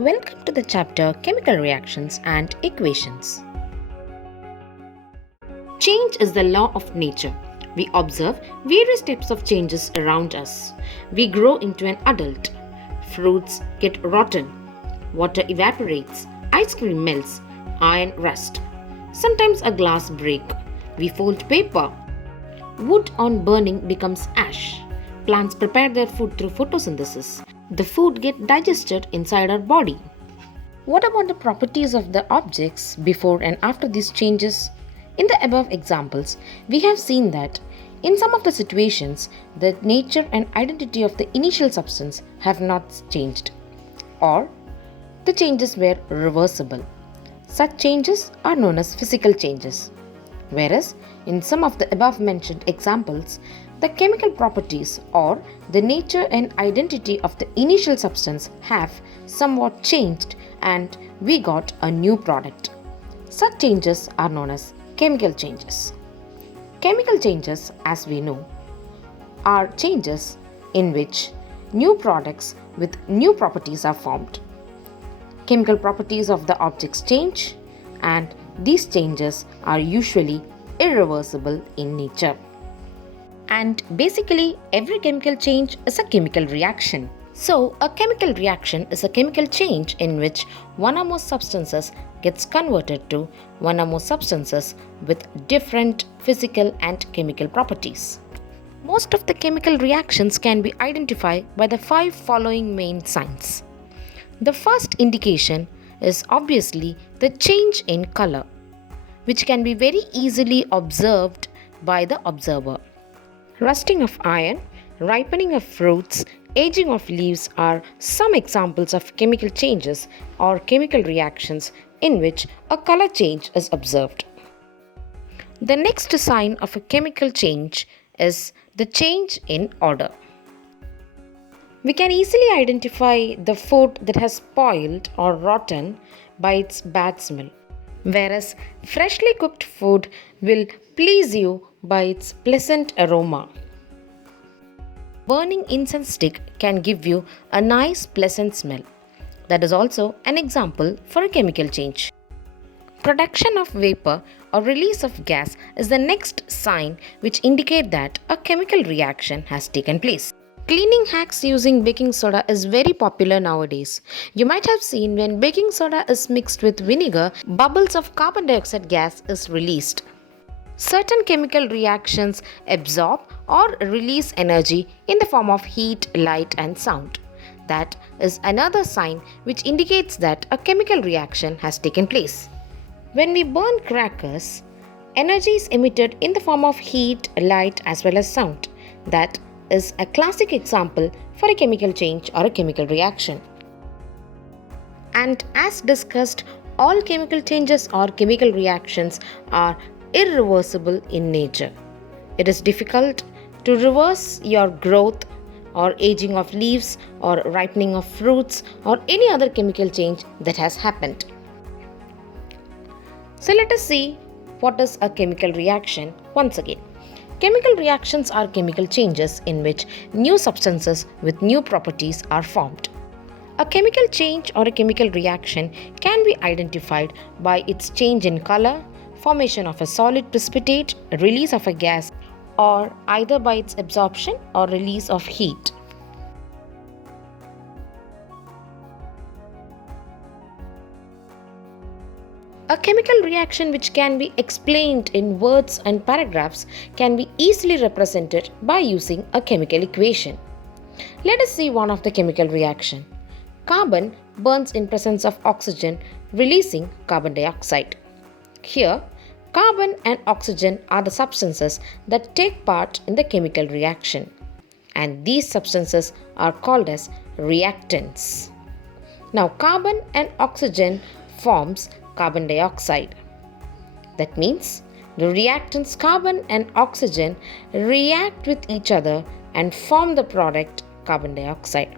Welcome to the chapter Chemical Reactions and Equations. Change is the law of nature. We observe various types of changes around us. We grow into an adult. Fruits get rotten. Water evaporates. Ice cream melts. Iron rusts. Sometimes a glass breaks. We fold paper. Wood on burning becomes ash. Plants prepare their food through photosynthesis. The food gets digested inside our body. What about the properties of the objects before and after these changes? In the above examples, we have seen that in some of the situations, the nature and identity of the initial substance have not changed, or the changes were reversible. Such changes are known as physical changes. Whereas, in some of the above mentioned examples, the chemical properties or the nature and identity of the initial substance have somewhat changed and we got a new product. Such changes are known as chemical changes. Chemical changes, as we know, are changes in which new products with new properties are formed. Chemical properties of the objects change, and these changes are usually irreversible in nature. And basically, every chemical change is a chemical reaction. So, a chemical reaction is a chemical change in which one or more substances gets converted to one or more substances with different physical and chemical properties. Most of the chemical reactions can be identified by the 5 following main signs. The first indication is obviously the change in color, which can be very easily observed by the observer. Rusting of iron, ripening of fruits, aging of leaves are some examples of chemical changes or chemical reactions in which a color change is observed. The next sign of a chemical change is the change in odor. We can easily identify the food that has spoiled or rotten by its bad smell, whereas freshly cooked food will please you by its pleasant aroma. Burning incense stick can give you a nice pleasant smell. That is also an example for a chemical change. Production of vapor or release of gas is the next sign which indicate that a chemical reaction has taken place. Cleaning hacks using baking soda is very popular nowadays. You might have seen when baking soda is mixed with vinegar, bubbles of carbon dioxide gas is released. Certain chemical reactions absorb or release energy in the form of heat, light, and sound. That is another sign which indicates that a chemical reaction has taken place. When we burn crackers, energy is emitted in the form of heat, light, as well as sound. That is a classic example for a chemical change or a chemical reaction. And as discussed, all chemical changes or chemical reactions are irreversible in nature. It is difficult to reverse your growth or aging of leaves or ripening of fruits or any other chemical change that has happened. So let us see what is a chemical reaction once again. Chemical reactions are chemical changes in which new substances with new properties are formed. A chemical change or a chemical reaction can be identified by its change in color, formation of a solid precipitate, release of a gas, or either by its absorption or release of heat. A chemical reaction which can be explained in words and paragraphs can be easily represented by using a chemical equation. Let us see one of the chemical reaction. Carbon burns in presence of oxygen, releasing carbon dioxide. Here, carbon and oxygen are the substances that take part in the chemical reaction, and these substances are called as reactants. Now, carbon and oxygen forms carbon dioxide. That means the reactants carbon and oxygen react with each other and form the product carbon dioxide.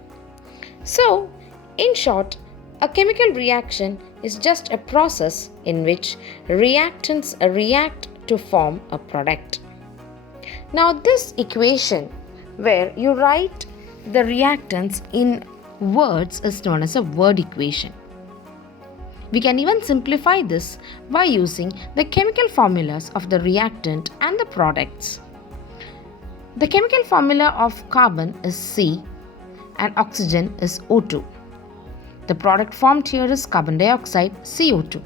So, in short, a chemical reaction is just a process in which reactants react to form a product. Now, this equation where you write the reactants in words is known as a word equation. We can even simplify this by using the chemical formulas of the reactant and the products. The chemical formula of carbon is C and oxygen is O2. The product formed here is carbon dioxide, CO2.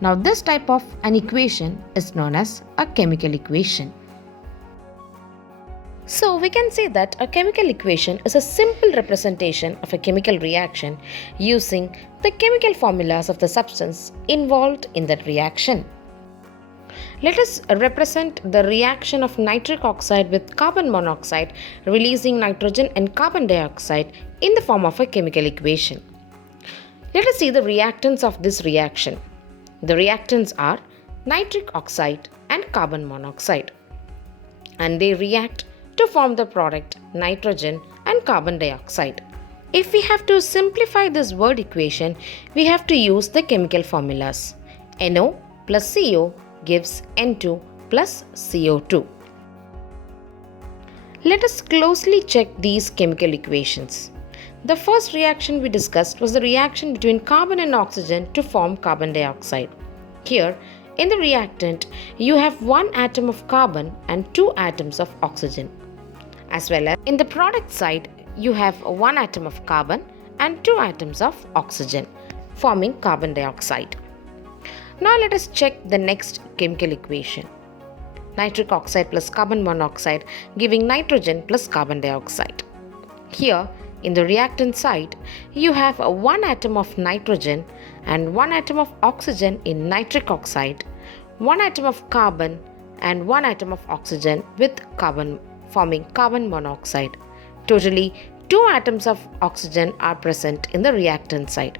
Now this type of an equation is known as a chemical equation. So we can say that a chemical equation is a simple representation of a chemical reaction using the chemical formulas of the substance involved in that reaction. Let us represent the reaction of nitric oxide with carbon monoxide releasing nitrogen and carbon dioxide in the form of a chemical equation. Let us see the reactants of this reaction. The reactants are nitric oxide and carbon monoxide, and they react to form the product nitrogen and carbon dioxide. If we have to simplify this word equation, we have to use the chemical formulas. NO plus CO gives N2 plus CO2. Let us closely check these chemical equations. The first reaction we discussed was the reaction between carbon and oxygen to form carbon dioxide. Here, in the reactant, you have one atom of carbon and two atoms of oxygen. As well as in the product side, you have one atom of carbon and two atoms of oxygen, forming carbon dioxide. Now let us check the next chemical equation. Nitric oxide plus carbon monoxide giving nitrogen plus carbon dioxide. Here, in the reactant side, you have one atom of nitrogen and one atom of oxygen in nitric oxide, one atom of carbon and one atom of oxygen with carbon forming carbon monoxide. Totally, two atoms of oxygen are present in the reactant side.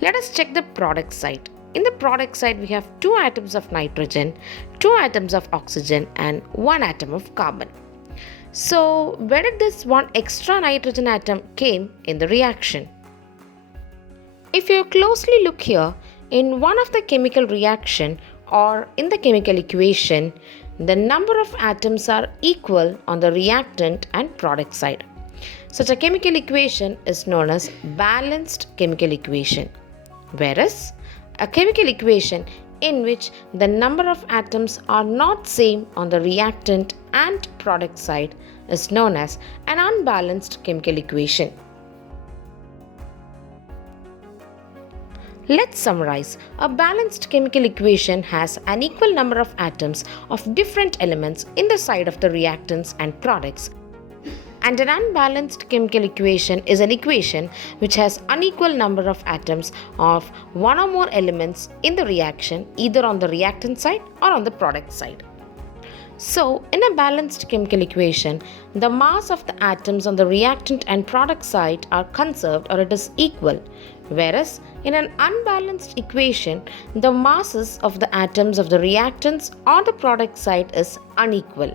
Let us check the product side. In the product side, we have two atoms of nitrogen, two atoms of oxygen and one atom of carbon. So, where did this one extra nitrogen atom came in the reaction? If you closely look here, in one of the chemical reaction or in the chemical equation, the number of atoms are equal on the reactant and product side. Such a chemical equation is known as balanced chemical equation. Whereas, a chemical equation in which the number of atoms are not same on the reactant and product side is known as an unbalanced chemical equation. Let's summarize. A balanced chemical equation has an equal number of atoms of different elements in the side of the reactants and products. And an unbalanced chemical equation is an equation which has unequal number of atoms of one or more elements in the reaction, either on the reactant side or on the product side. So, in a balanced chemical equation, the mass of the atoms on the reactant and product side are conserved or it is equal, whereas in an unbalanced equation, the masses of the atoms of the reactants or the product side is unequal.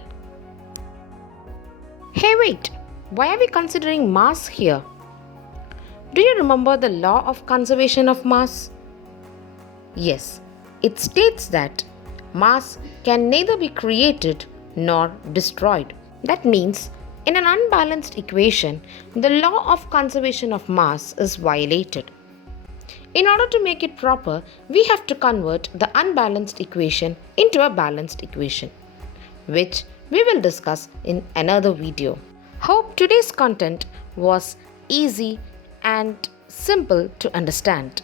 Hey wait, why are we considering mass here? Do you remember the law of conservation of mass? Yes, it states that mass can neither be created nor destroyed. That means, in an unbalanced equation, the law of conservation of mass is violated. In order to make it proper, we have to convert the unbalanced equation into a balanced equation, which we will discuss in another video. Hope today's content was easy and simple to understand.